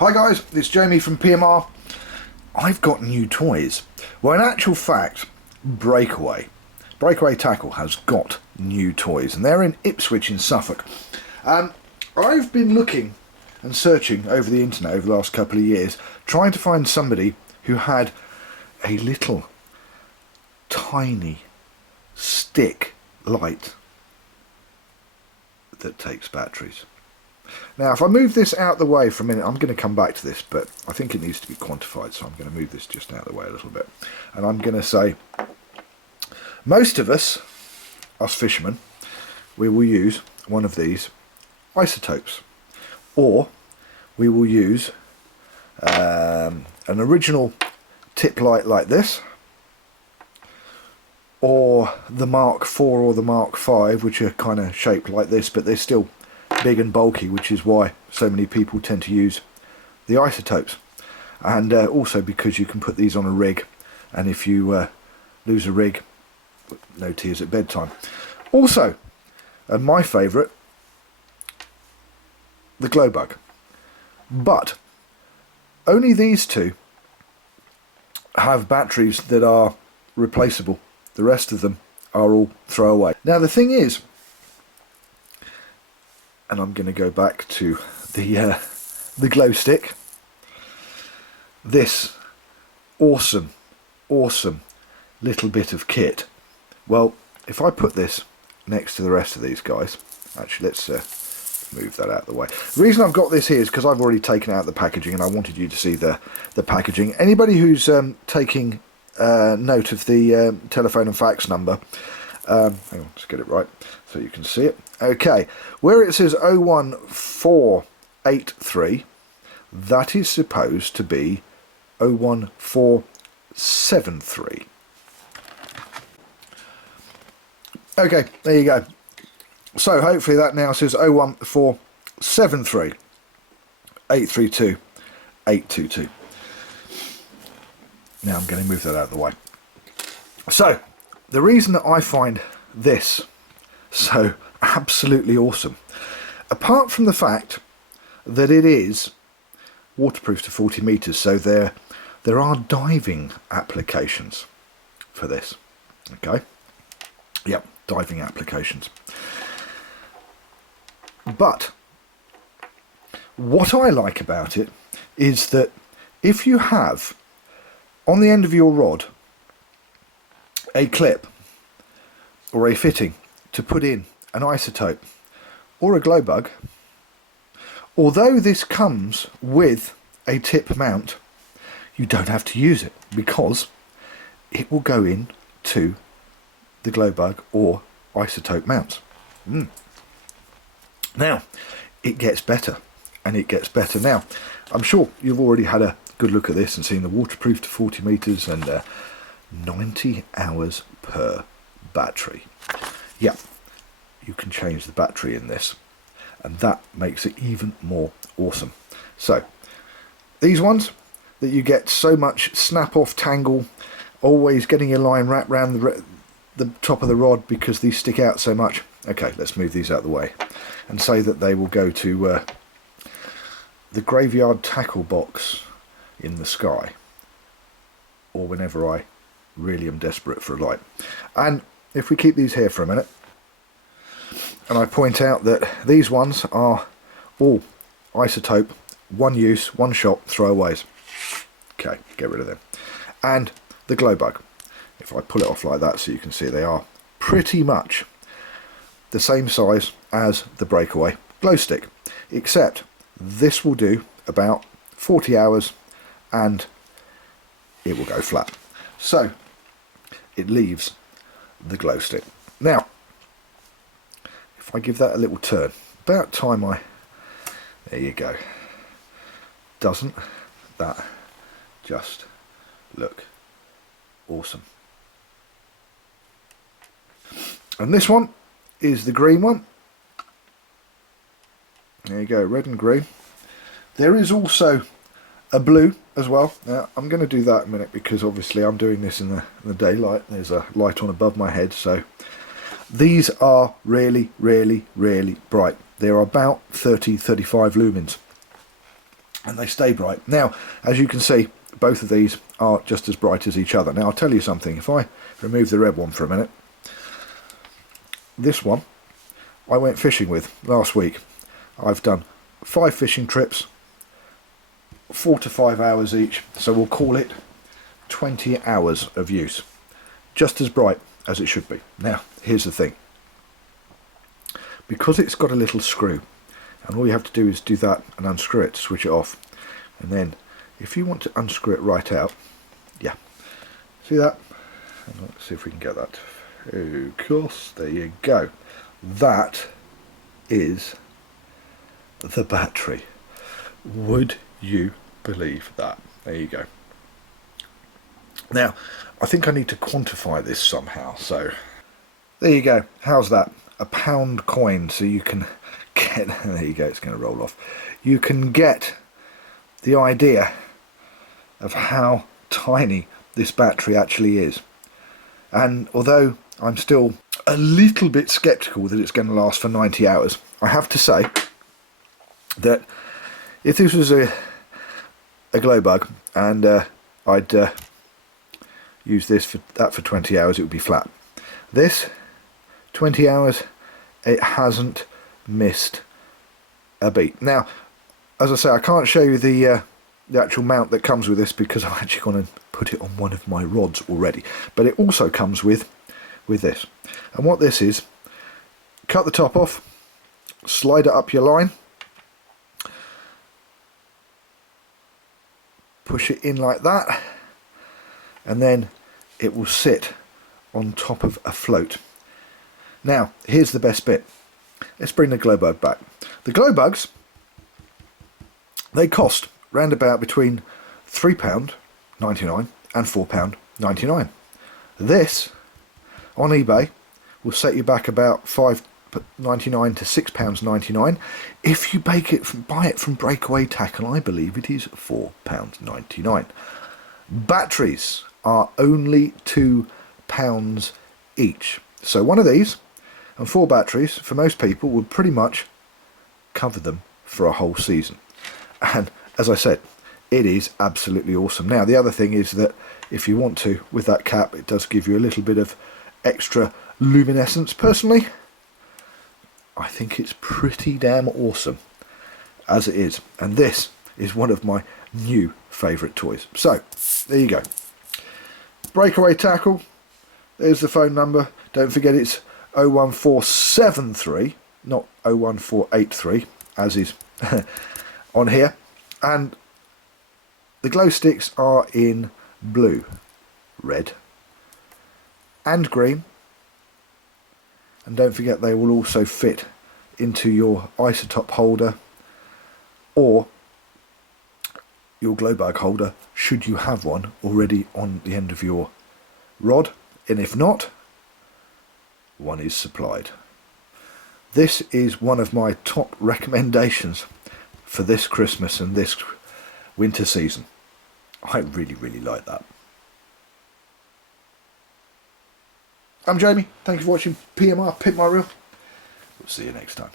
Hi guys, it's Jamie from PMR. I've got new toys. Well, in actual fact, Breakaway Tackle has got new toys, and they're in Ipswich in Suffolk. I've been looking and searching over the internet over the last couple of years, trying to find somebody who had a little tiny stick light that takes batteries. Now, if I move this out the way for a minute, I'm going to come back to this, but I think it needs to be quantified, so I'm going to move this just out of the way a little bit. And I'm going to say, most of us fishermen, we will use one of these isotopes, or we will use an original tip light like this, or the Mark IV or the Mark V, which are kind of shaped like this, but they're still big and bulky, which is why so many people tend to use the isotopes. And also because you can put these on a rig, and if you lose a rig, no tears at bedtime. Also, and my favourite, the glow bug. But only these two have batteries that are replaceable. The rest of them are all throwaway. Now the thing is, and I'm going to go back to the glow stick, this awesome little bit of kit. Well, if I put this next to the rest of these guys, actually let's move that out of the way. The reason I've got this here is because I've already taken out the packaging, and I wanted you to see the packaging. Anybody who's taking note of the telephone and fax number, hang on, let's get it right so you can see it. Okay, where it says 01483, that is supposed to be 01473. Okay, there you go. So hopefully that now says 01473 832 822. Now I'm going to move that out of the way. So the reason that I find this so absolutely awesome, apart from the fact that it is waterproof to 40 meters, so there are diving applications for this. Okay, yep, diving applications. But what I like about it is that if you have on the end of your rod a clip or a fitting to put in an isotope or a glow bug, although this comes with a tip mount, you don't have to use it because it will go in to the glow bug or isotope mounts. Now it gets better, and it gets better. Now I'm sure you've already had a good look at this and seen the waterproof to 40 meters and 90 hours per battery. Yeah, you can change the battery in this, and that makes it even more awesome. So these ones that you get so much snap off tangle, always getting your line wrapped around the top of the rod because these stick out so much. Okay, let's move these out of the way and say that they will go to the graveyard tackle box in the sky, or whenever I really am desperate for a light. And if we keep these here for a minute, and I point out that these ones are all isotope, one use, one shot, throwaways. Okay, get rid of them. And the glow bug, if I pull it off like that so you can see, they are pretty much the same size as the Breakaway glow stick, except this will do about 40 hours and it will go flat. So it leaves the glow stick. Now if I give that a little turn, about time there you go. Doesn't that just look awesome? And this one is the green one. There you go, red and green. There is also a blue as well. Now I'm going to do that in a minute because obviously I'm doing this in the daylight. There's a light on above my head, so these are really bright. They're about 30-35 lumens. and they stay bright. Now, as you can see, both of these are just as bright as each other. Now, I'll tell you something. If I remove the red one for a minute, this one I went fishing with last week. I've done 5 fishing trips, 4 to 5 hours each, so we'll call it 20 hours of use. Just as bright as it should be. Now, here's the thing. Because it's got a little screw, and all you have to do is do that and unscrew it to switch it off. And then, if you want to unscrew it right out, yeah, see that? And let's see if we can get that. Of course, there you go. That is the battery. Would you believe that? There you go. Now, I think I need to quantify this somehow, so there you go. How's that? £1 coin, so you can get, there you go, it's going to roll off. You can get the idea of how tiny this battery actually is. And although I'm still a little bit sceptical that it's going to last for 90 hours, I have to say that if this was a glow bug and I'd use this for 20 hours, it would be flat. This 20 hours, it hasn't missed a beat. Now, as I say, I can't show you the actual mount that comes with this because I'm actually going to put it on one of my rods already. But it also comes with this. And what this is, cut the top off, slide it up your line, push it in like that, and then it will sit on top of a float. Now, here's the best bit. Let's bring the glow bug back. The glow bugs, they cost round about between £3.99 and £4.99. This, on eBay, will set you back about £5.99 to £6.99. If you buy it from Breakaway Tackle, I believe it is £4.99. Batteries are only £2 each. So one of these and 4 batteries for most people would pretty much cover them for a whole season. And as I said, it is absolutely awesome. Now, the other thing is that if you want to, with that cap, it does give you a little bit of extra luminescence. Personally, I think it's pretty damn awesome as it is. And this is one of my new favourite toys. So, there you go. Breakaway Tackle. There's the phone number. Don't forget it's 01473, not 01483, as is on here. And the glow sticks are in blue, red and green. And don't forget they will also fit into your isotop holder or your glow bug holder, should you have one already on the end of your rod. And if not, one is supplied. This is one of my top recommendations for this Christmas and this winter season. I really, really like that. I'm Jamie. Thank you for watching PMR Pit My Reel. We'll see you next time.